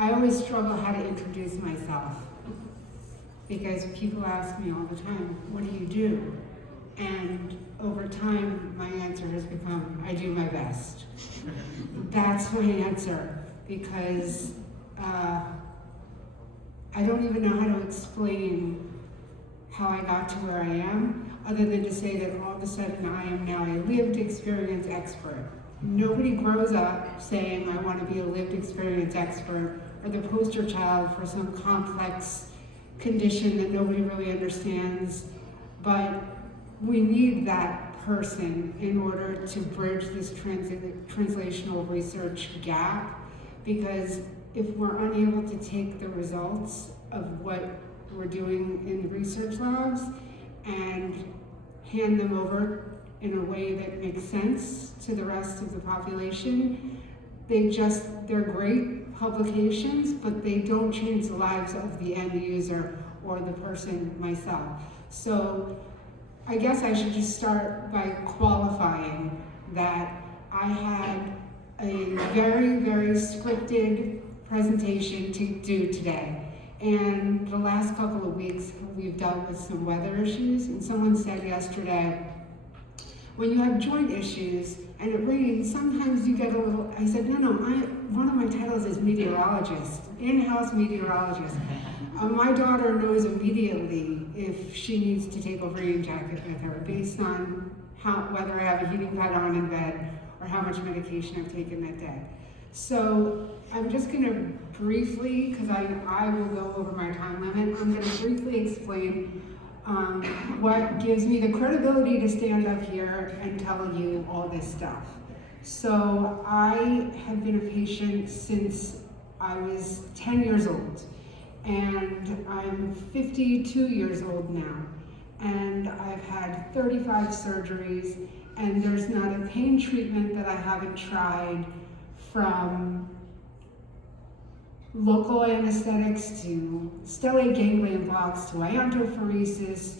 I always struggle how to introduce myself because people ask me all the time, what do you do? And over time, my answer has become, I do my best. That's my answer, because I don't even know how to explain how I got to where I am, other than to say that all of a sudden I am now a lived experience expert. Nobody grows up saying I want to be a lived experience expert or the poster child for some complex condition that nobody really understands, but we need that person in order to bridge this translational research gap, because if we're unable to take the results of what we're doing in the research labs and hand them over in a way that makes sense to the rest of the population, they're great publications, but they don't change the lives of the end user or the person myself. So I guess I should just start by qualifying that I had a very, very scripted presentation to do today. And the last couple of weeks, we've dealt with some weather issues. And someone said yesterday, when you have joint issues and it rains, sometimes you get a little, I said, no, one of my titles is meteorologist, in-house meteorologist. My daughter knows immediately if she needs to take a rain jacket with her based on whether I have a heating pad on in bed or how much medication I've taken that day. So I'm just going to briefly, because I will go over my time limit, I'm going to briefly explain what gives me the credibility to stand up here and tell you all this stuff. So I have been a patient since I was 10 years old. And I'm 52 years old now, and I've had 35 surgeries, and there's not a pain treatment that I haven't tried, from local anesthetics to stellate ganglion blocks to iontophoresis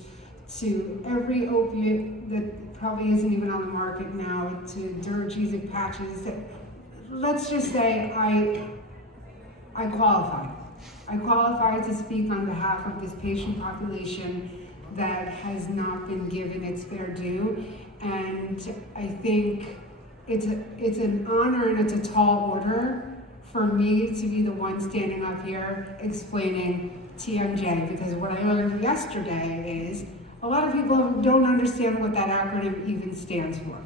to every opiate that probably isn't even on the market now, to duragesic patches. Let's just say I qualify. I qualify to speak on behalf of this patient population that has not been given its fair due, and I think it's an honor and it's a tall order for me to be the one standing up here explaining TMJ, because what I learned yesterday is a lot of people don't understand what that acronym even stands for.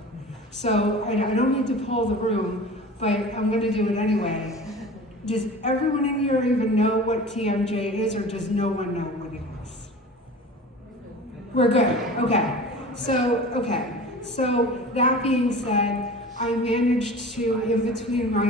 So I don't need to poll the room, but I'm going to do it anyway. Does everyone in here even know what TMJ is, or does no one know what it is? We're good. Okay. So that being said, I managed to, in between my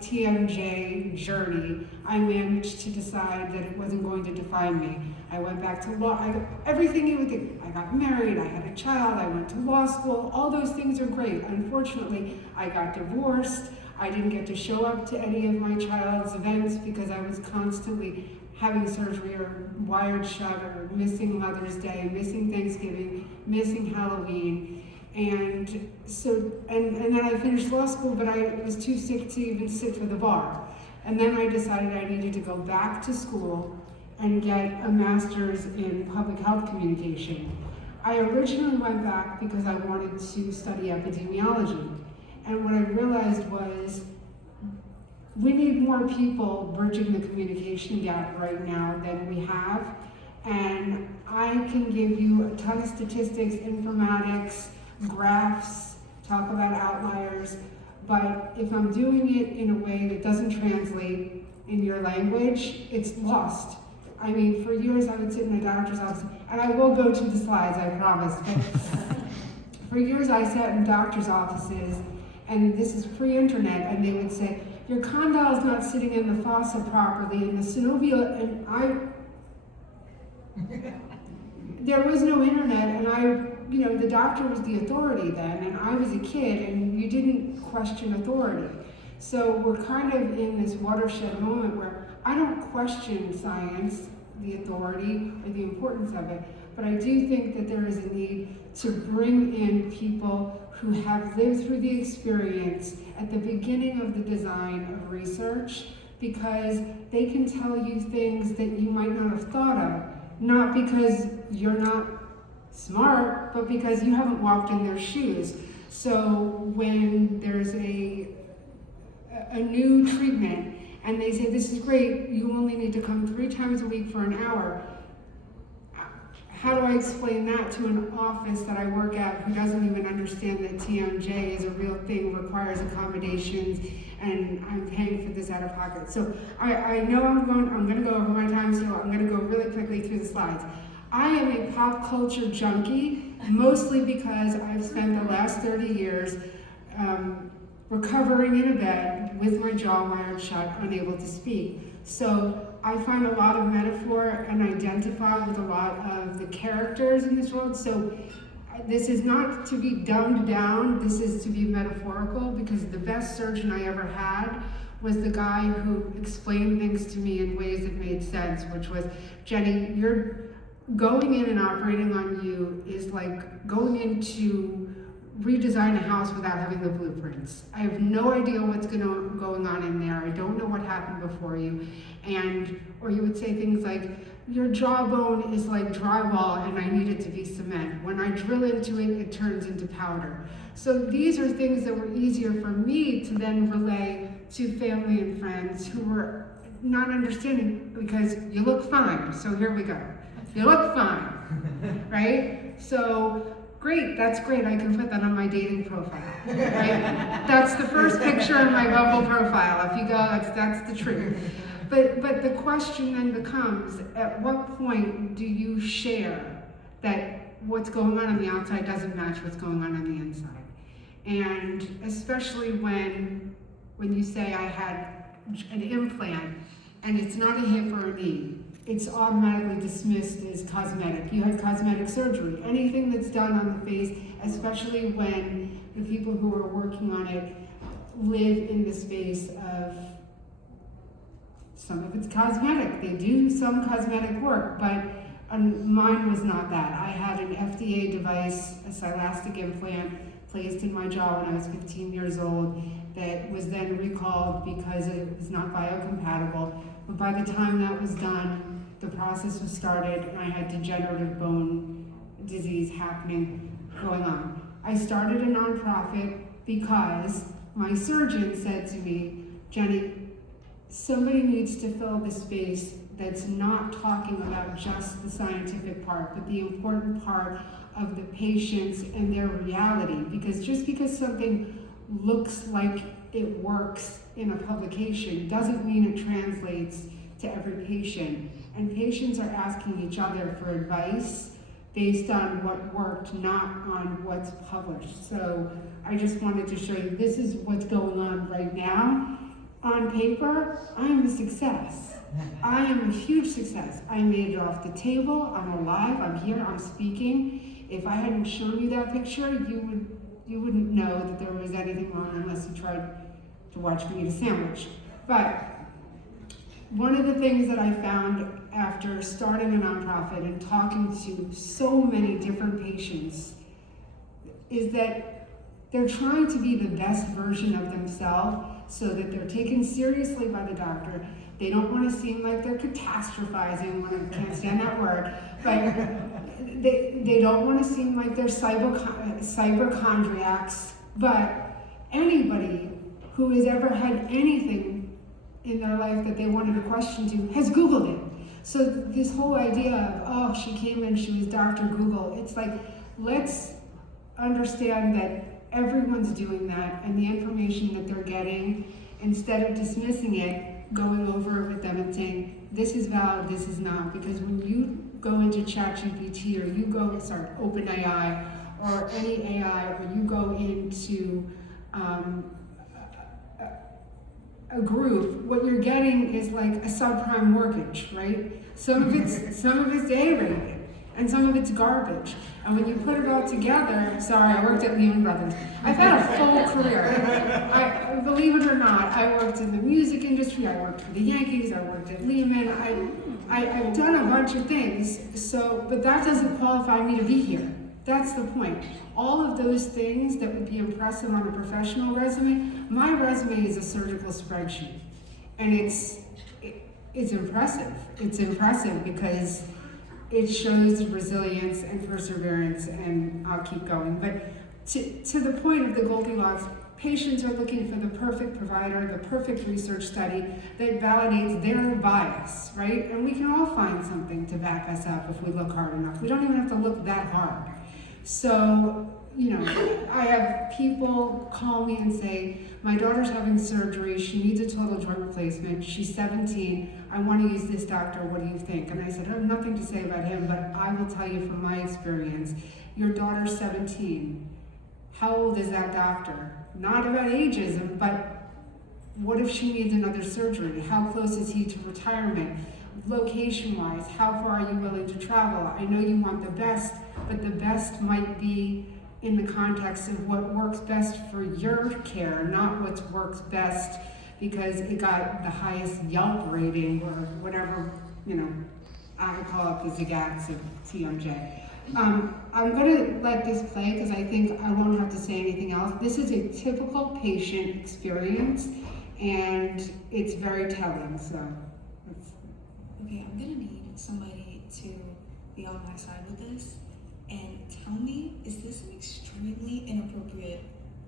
TMJ journey, I managed to decide that it wasn't going to define me. I went back to law, everything you would think. I got married, I had a child, I went to law school, all those things are great. Unfortunately, I got divorced. I didn't get to show up to any of my child's events because I was constantly having surgery or wired shut or missing Mother's Day, missing Thanksgiving, missing Halloween. And so, and then I finished law school, but I was too sick to even sit for the bar. And then I decided I needed to go back to school and get a master's in public health communication. I originally went back because I wanted to study epidemiology. And what I realized was we need more people bridging the communication gap right now than we have. And I can give you a ton of statistics, informatics, graphs, talk about outliers, but if I'm doing it in a way that doesn't translate in your language, it's lost. I mean, for years I would sit in a doctor's office, and I will go to the slides, I promise, but for years I sat in doctor's offices, and this is pre-internet, and they would say, your condyle is not sitting in the fossa properly, and the synovial, and there was no internet, and the doctor was the authority then, and I was a kid, and you didn't question authority. So we're kind of in this watershed moment where I don't question science, the authority, or the importance of it, but I do think that there is a need to bring in people who have lived through the experience at the beginning of the design of research, because they can tell you things that you might not have thought of, not because you're not smart, but because you haven't walked in their shoes. So when there's a new treatment and they say, this is great, you only need to come 3 times a week for an hour, how do I explain that to an office that I work at who doesn't even understand that TMJ is a real thing, requires accommodations, and I'm paying for this out of pocket? So I know I'm going to go over my time, so I'm going to go really quickly through the slides. I am a pop culture junkie, mostly because I've spent the last 30 years recovering in a bed with my jaw wired shut, unable to speak. So I find a lot of metaphor and identify with a lot of the characters in this world. So this is not to be dumbed down, this is to be metaphorical, because the best surgeon I ever had was the guy who explained things to me in ways that made sense, which was, Jenny, you're going in and operating on you is like going in to redesign a house without having the blueprints. I have no idea what's going on in there. I don't know what happened before you. Or you would say things like, your jawbone is like drywall and I need it to be cement. When I drill into it, it turns into powder. So these are things that were easier for me to then relay to family and friends who were not understanding, because you look fine. So here we go. You look fine, right? So great, that's great. I can put that on my dating profile, right? That's the first picture in my Bumble profile. If you go, that's the truth. But the question then becomes, at what point do you share that what's going on the outside doesn't match what's going on the inside? And especially when you say I had an implant and it's not a hip or a knee, it's automatically dismissed as cosmetic. You had cosmetic surgery. Anything that's done on the face, especially when the people who are working on it live in the space of, some of it's cosmetic. They do some cosmetic work, but mine was not that. I had an FDA device, a silastic implant, placed in my jaw when I was 15 years old that was then recalled because it was not biocompatible. But by the time that was done, the process was started and I had degenerative bone disease going on. I started a nonprofit because my surgeon said to me, Jenny, somebody needs to fill the space that's not talking about just the scientific part, but the important part of the patients and their reality. Because just because something looks like it works in a publication doesn't mean it translates to every patient. And patients are asking each other for advice based on what worked, not on what's published. So I just wanted to show you, this is what's going on right now. On paper, I am a success. I am a huge success. I made it off the table, I'm alive, I'm here, I'm speaking. If I hadn't shown you that picture, you wouldn't know that there was anything wrong unless you tried to watch me eat a sandwich. But one of the things that I found after starting a nonprofit and talking to so many different patients is that they're trying to be the best version of themselves so that they're taken seriously by the doctor. They don't want to seem like they're catastrophizing, I can't stand that word, but they don't want to seem like they're cyberchondriacs, but anybody who has ever had anything in their life that they wanted a question to has Googled it. So this whole idea of, oh, she came in, she was Dr. Google, it's like, let's understand that everyone's doing that, and the information that they're getting, instead of dismissing it, going over it with them and saying, this is valid, this is not. Because when you go into ChatGPT or you go, OpenAI or any AI, or you go into a group, what you're getting is like a subprime mortgage, right? Some of it's A-rated, and some of it's garbage. And when you put it all together, sorry, I worked at Lehman Brothers. I've had a full career. Believe it or not, I worked in the music industry, I worked for the Yankees, I worked at Lehman, I've done a bunch of things, but that doesn't qualify me to be here. That's the point. All of those things that would be impressive on a professional resume, my resume is a surgical spreadsheet. And it's impressive. It's impressive because it shows resilience and perseverance, and I'll keep going. But to the point of the Goldilocks, patients are looking for the perfect provider, the perfect research study that validates their bias, right? And we can all find something to back us up if we look hard enough. We don't even have to look that hard. So, I have people call me and say, my daughter's having surgery, she needs a total joint replacement, she's 17, I want to use this doctor, what do you think? And I said, I have nothing to say about him, but I will tell you from my experience, your daughter's 17. How old is that doctor? Not about ageism, but what if she needs another surgery? How close is he to retirement? Location-wise, how far are you willing to travel? I know you want the best, but the best might be in the context of what works best for your care, not what works best because it got the highest Yelp rating or whatever, I call it the Zagax of TMJ. I'm going to let this play because I think I won't have to say anything else. This is a typical patient experience, and it's very telling. So, okay, I'm going to need somebody to be on my side with this and tell me, is this an extremely inappropriate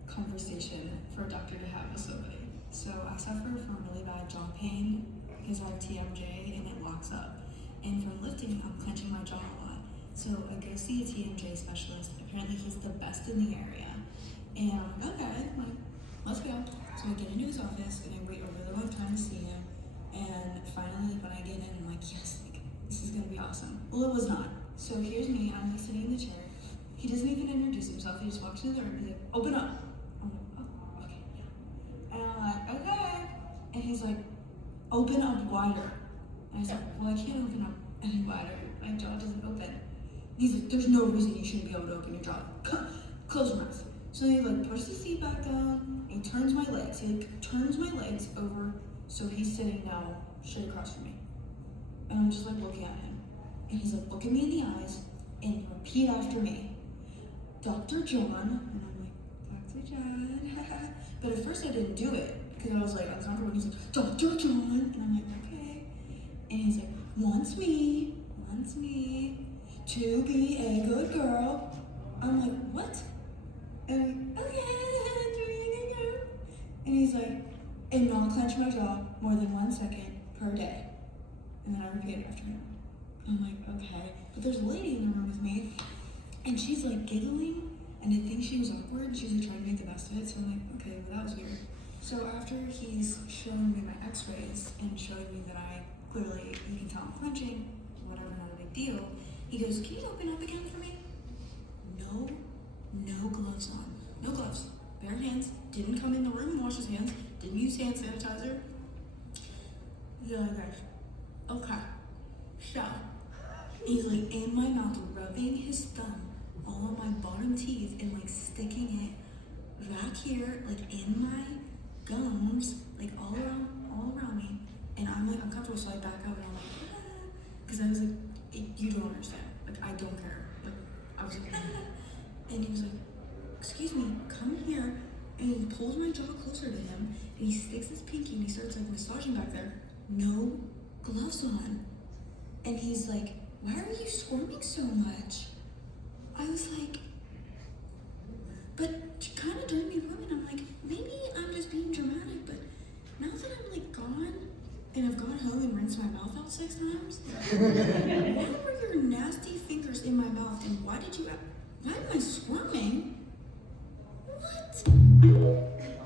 conversation for a doctor to have with somebody? So I suffer from really bad jaw pain because I have TMJ and it locks up. And from lifting, I'm clenching my jaw a lot. So I go see a TMJ specialist. Apparently he's the best in the area. And I'm like, okay, let's go. So I get into his office and I wait a really long time to see him. And finally, when I get in, I'm like, yes, this is gonna be awesome. Well, it was not. So here's me, I'm sitting in the chair. He doesn't even introduce himself. He just walks into the room. He's like, open up. I'm like, oh, okay, yeah. And I'm like, okay. And he's like, open up wider. And I was like, well, I can't open up any wider. My jaw doesn't open. He's like, there's no reason you shouldn't be able to open your jaw. Close your mouth. So he pushes the seat back down, and he turns my legs. He turns my legs over so he's sitting now straight across from me. And I'm just looking at him. And he's look at me in the eyes and repeat after me. Dr. John. And I'm like, Dr. John. But at first I didn't do it because I was uncomfortable. And he's like, Dr. John. And I'm like, okay. And he's like, wants me to be a good girl. I'm like, what? And I'm like, okay, to be a good girl. And he's like, and not clench my jaw more than 1 second per day. And then I repeat it after him. I'm like, okay. But there's a lady in the room with me, and she's giggling, and I think she was awkward. She was trying to make the best of it. So I'm like, okay, well that was weird. So after he's showing me my x-rays and showing me that I clearly, you can tell I'm clenching, whatever, not a big deal, he goes, can you open up again for me? No gloves on. No gloves. Bare hands. Didn't come in the room and wash his hands. Didn't use hand sanitizer. He's like, okay. So, he's in my mouth, rubbing his thumb all on my bottom teeth and sticking it back here, in my gums, all around me. And I'm uncomfortable, so I back up and I'm because I was you don't understand. I don't care. I was and he was excuse me, come here. And he pulls my jaw closer to him and he sticks his pinky and he starts massaging back there. No gloves on. And he's like, why are you squirming so much? I was but kind of during me women, I'm maybe I'm just being dramatic, but now that I'm gone and I've gone home and rinsed my mouth out 6 times, why were your nasty fingers in my mouth and why am I squirming? What?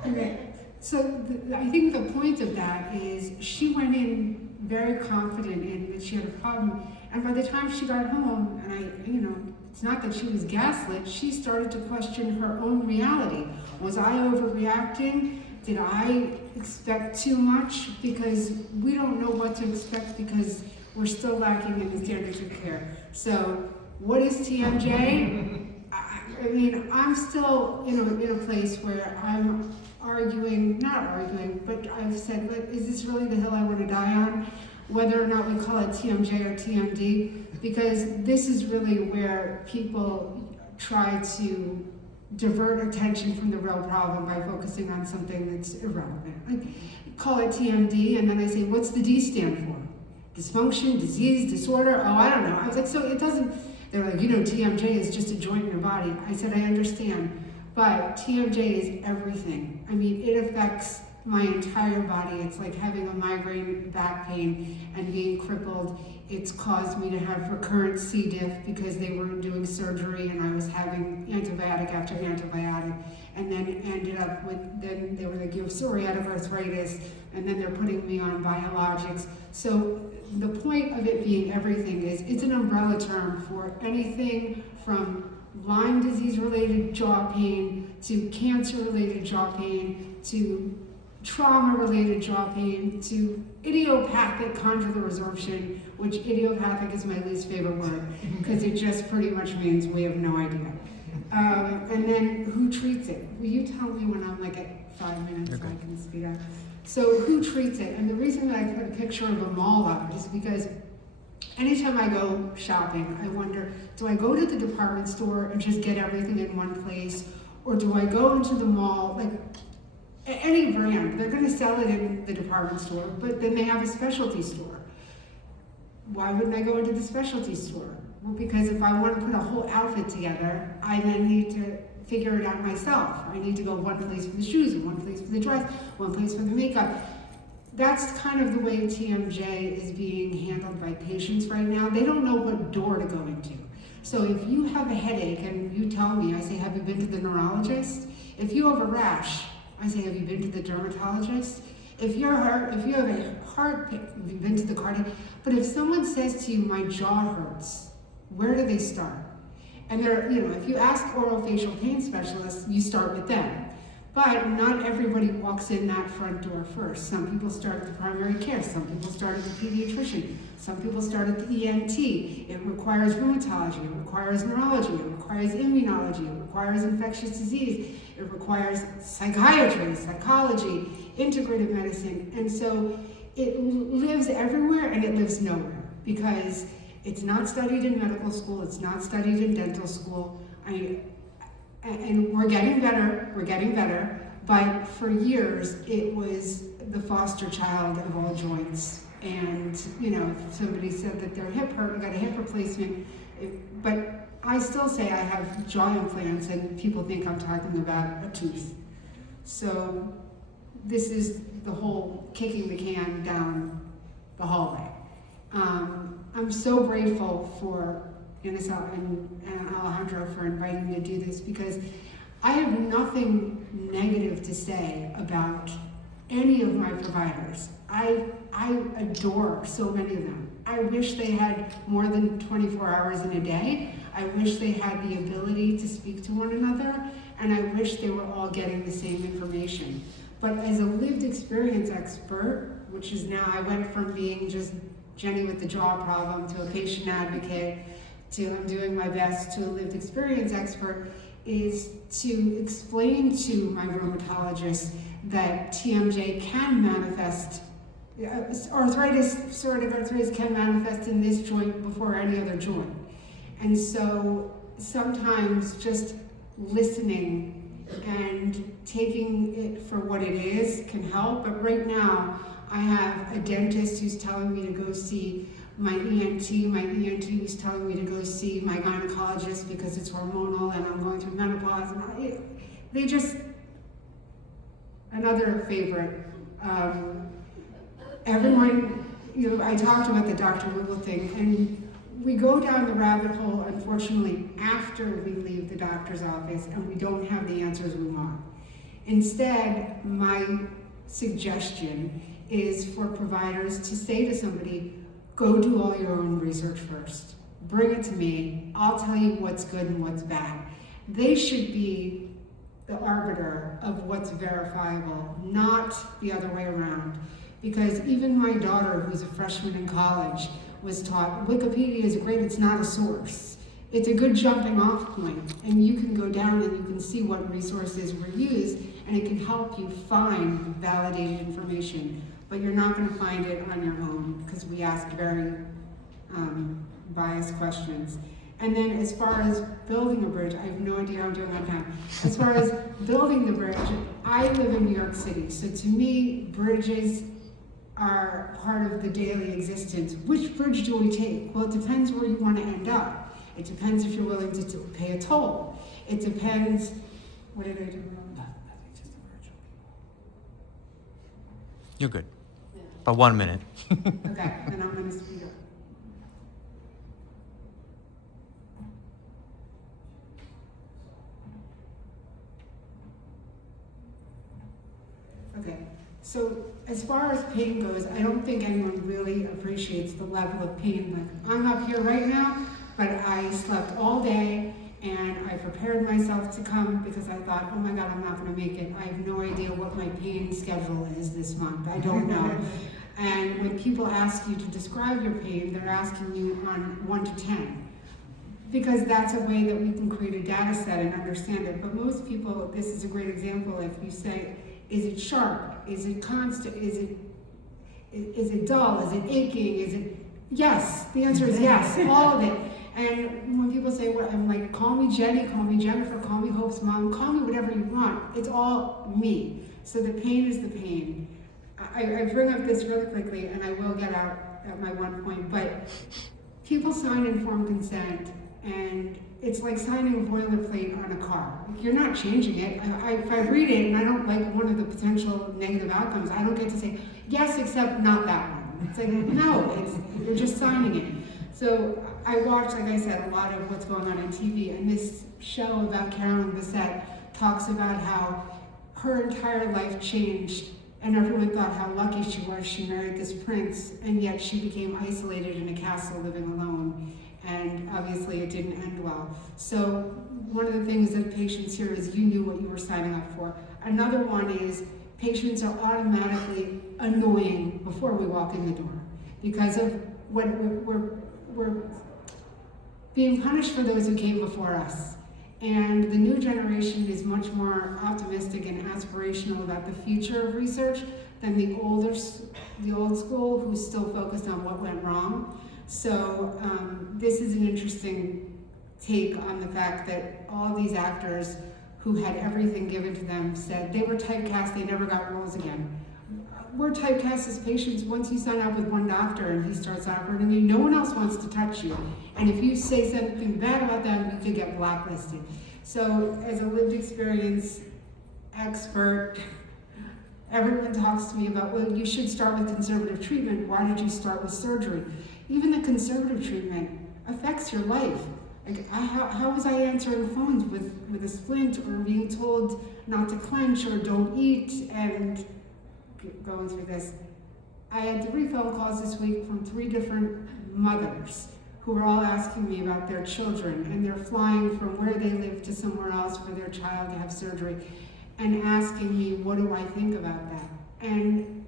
Okay, so I think the point of that is she went in very confident in that she had a problem, and by the time she got home, and it's not that she was gaslit, she started to question her own reality. Was I overreacting? Did I expect too much? Because we don't know what to expect because we're still lacking in the standards of care. So what is TMJ? I'm still in a place where I'm not arguing, but I've said, is this really the hill I want to die on? Whether or not we call it TMJ or TMD, because this is really where people try to divert attention from the real problem by focusing on something that's irrelevant. I call it TMD, and then I say, what's the D stand for? Dysfunction, disease, disorder? Oh, I don't know. I was like, so it doesn't, they're like, TMJ is just a joint in your body. I said, I understand, but TMJ is everything. I mean, it affects my entire body. It's like having a migraine, back pain, and being crippled. It's caused me to have recurrent C. diff because they were doing surgery and I was having antibiotic after antibiotic, and then ended up with, then they were like, you have psoriatic arthritis, and then they're putting me on biologics. So the point of it being everything is it's an umbrella term for anything from Lyme disease related jaw pain to cancer related jaw pain to trauma-related jaw pain to idiopathic condylar resorption, which idiopathic is my least favorite word because it just pretty much means we have no idea. And then who treats it? Will you tell me when I'm like at 5 minutes so I can speed up? So who treats it? And the reason that I put a picture of a mall up is because anytime I go shopping, I wonder, do I go to the department store and just get everything in one place? Or do I go into the mall, like any brand, they're going to sell it in the department store, but then they have a specialty store. Why wouldn't I go into the specialty store? Well, because if I want to put a whole outfit together, I then need to figure it out myself. I need to go one place for the shoes, and one place for the dress, one place for the makeup. That's kind of the way TMJ is being handled by patients right now. They don't know what door to go into. So if you have a headache and you tell me, I say, have you been to the neurologist? If you have a rash, I say, have you been to the dermatologist? If you have a heart pain, have you been to the cardiac? But if someone says to you, my jaw hurts, where do they start? And if you ask oral-facial pain specialists, you start with them. But not everybody walks in that front door first. Some people start at the primary care, some people start at the pediatrician, some people start at the ENT. It requires rheumatology, it requires neurology, it requires immunology, it requires infectious disease, it requires psychiatry, psychology, integrative medicine. And so it lives everywhere and it lives nowhere because it's not studied in medical school, it's not studied in dental school. And we're getting better, but for years it was the foster child of all joints. And, if somebody said that their hip hurt, got a hip replacement, but I still say I have jaw implants and people think I'm talking about a tooth. So this is the whole kicking the can down the hallway. I'm so grateful for Inessa and Alejandro for inviting me to do this because I have nothing negative to say about any of my providers. I adore so many of them. I wish they had more than 24 hours in a day. I wish they had the ability to speak to one another, and I wish they were all getting the same information. But as a lived experience expert, which is now, I went from being just Jenny with the jaw problem to a patient advocate to I'm doing my best to a lived experience expert, is to explain to my rheumatologist that TMJ can manifest, psoriatic arthritis can manifest in this joint before any other joint. And so sometimes just listening and taking it for what it is can help. But right now, I have a dentist who's telling me to go see my ENT. My ENT is telling me to go see my gynecologist because it's hormonal and I'm going through menopause. And they just, another favorite. Everyone, I talked about the Dr. Google thing, and we go down the rabbit hole, unfortunately, after we leave the doctor's office and we don't have the answers we want. Instead, my suggestion is for providers to say to somebody, go do all your own research first. Bring it to me. I'll tell you what's good and what's bad. They should be the arbiter of what's verifiable, not the other way around. Because even my daughter, who's a freshman in college, was taught Wikipedia is great, it's not a source. It's a good jumping off point, and you can go down and you can see what resources were used, and it can help you find validated information. But you're not going to find it on your own because we ask very biased questions. And then as far as building a bridge, I have no idea how I'm doing on time. As far as building the bridge, I live in New York City, so to me, bridges are part of the daily existence. Which bridge do we take? Well, it depends where you want to end up. It depends if you're willing to pay a toll. It depends, what did I do wrong? You're good. About 1 minute. Okay, then I'm gonna speed up. Okay, so as far as pain goes, I don't think anyone really appreciates the level of pain. Like, I'm up here right now, but I slept all day and I prepared myself to come because I thought, oh my God, I'm not gonna make it. I have no idea what my pain schedule is this month. I don't know. And when people ask you to describe your pain, they're asking you on 1 to 10. Because that's a way that we can create a data set and understand it. But most people, this is a great example, if you say, is it sharp? Is it constant? Is it dull? Is it aching? Is it, yes, the answer is yes, all of it. And when people say, well, I'm like, call me Jenny, call me Jennifer, call me Hope's mom, call me whatever you want. It's all me. So the pain is the pain. I bring up this really quickly, and I will get out at my one point, but people sign informed consent, and it's like signing a boilerplate on a car. You're not changing it. If I read it and I don't like one of the potential negative outcomes, I don't get to say, yes, except not that one. It's like, no, you're just signing it. So I watch, like I said, a lot of what's going on TV, and this show about Carolyn Bessette talks about how her entire life changed, and everyone thought how lucky she was. She married this prince, and yet she became isolated in a castle living alone. And obviously it didn't end well. So one of the things that patients hear is you knew what you were signing up for. Another one is patients are automatically annoying before we walk in the door because of what we're being punished for those who came before us. And the new generation is much more optimistic and aspirational about the future of research than the old school who's still focused on what went wrong. So this is an interesting take on the fact that all these actors who had everything given to them said they were typecast, they never got roles again. We're typecast as patients once you sign up with one doctor and he starts operating you, no one else wants to touch you. And if you say something bad about them, you could get blacklisted. So as a lived experience expert, everyone talks to me about, well, you should start with conservative treatment. Why did you start with surgery? Even the conservative treatment affects your life. Like, how was I answering phones with a splint or being told not to clench or don't eat and going through this? I had 3 phone calls this week from 3 different mothers who were all asking me about their children, and they're flying from where they live to somewhere else for their child to have surgery and asking me, what do I think about that? And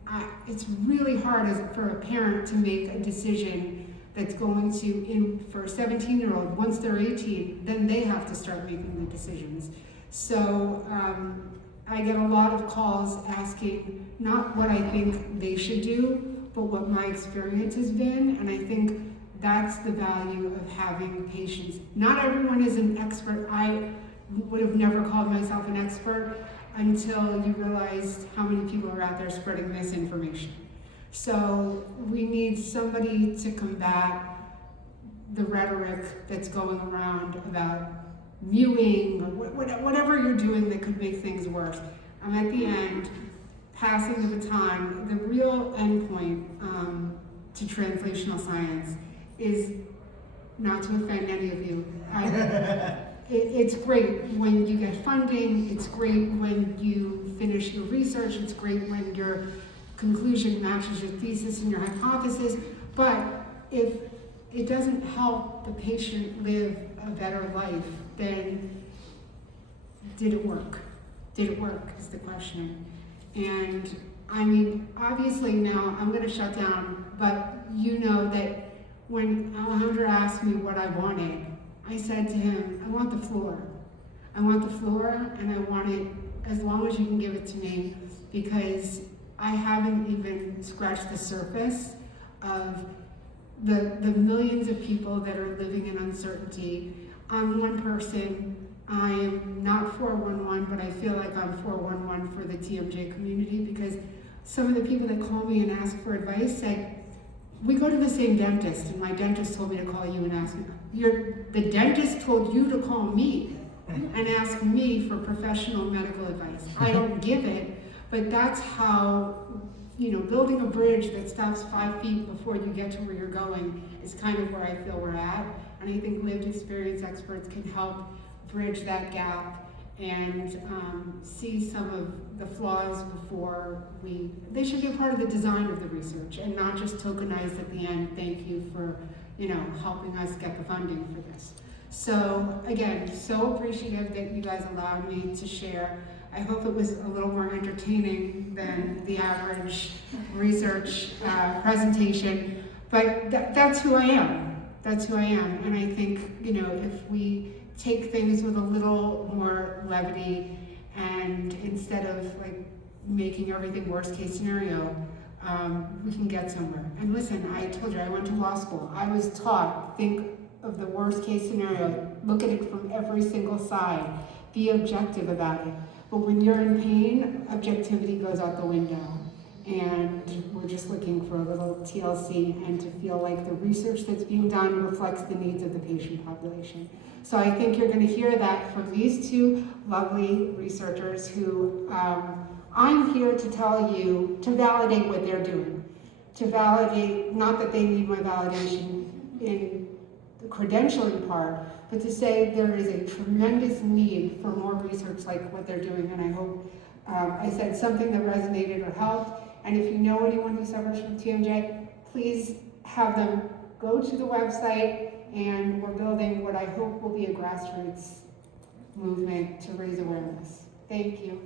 it's really hard for a parent to make a decision that's going to, for a 17-year-old, once they're 18, then they have to start making the decisions. So I get a lot of calls asking not what I think they should do, but what my experience has been, and I think that's the value of having patients. Not everyone is an expert. I would have never called myself an expert until you realized how many people are out there spreading misinformation. So we need somebody to combat the rhetoric that's going around about mewing or whatever you're doing that could make things worse. I'm at the end, passing the baton. The real endpoint to translational science is, not to offend any of you, it's great when you get funding, it's great when you finish your research, it's great when your conclusion matches your thesis and your hypothesis, but if it doesn't help the patient live a better life, then did it work? Did it work is the question. And I mean, obviously now I'm gonna shut down, but you know that when Alejandro asked me what I wanted, I said to him, I want the floor. I want the floor, and I want it as long as you can give it to me, because I haven't even scratched the surface of the millions of people that are living in uncertainty. I'm one person. I am not 411, but I feel like I'm 411 for the TMJ community, because some of the people that call me and ask for advice say, we go to the same dentist, and my dentist told me to call you and ask me. The dentist told you to call me and ask me for professional medical advice. I don't give it, but that's how, building a bridge that stops 5 feet before you get to where you're going is kind of where I feel we're at. And I think lived experience experts can help bridge that gap and see some of the flaws before they should be a part of the design of the research and not just tokenized at the end. Thank you for, helping us get the funding for this. So again, so appreciative that you guys allowed me to share. I hope it was a little more entertaining than the average research presentation, but that's who I am. That's who I am. And I think, if we take things with a little more levity, and instead of making everything worst case scenario, we can get somewhere. And listen, I told you I went to law school. I was taught, think of the worst case scenario, look at it from every single side, be objective about it. But when you're in pain, objectivity goes out the window. And we're just looking for a little TLC and to feel like the research that's being done reflects the needs of the patient population. So I think you're going to hear that from these two lovely researchers who I'm here to tell you to validate what they're doing. To validate, not that they need my validation in the credentialing part, but to say there is a tremendous need for more research like what they're doing. And I hope I said something that resonated or helped. And if you know anyone who suffers from TMJ, please have them go to the website, and we're building what I hope will be a grassroots movement to raise awareness. Thank you.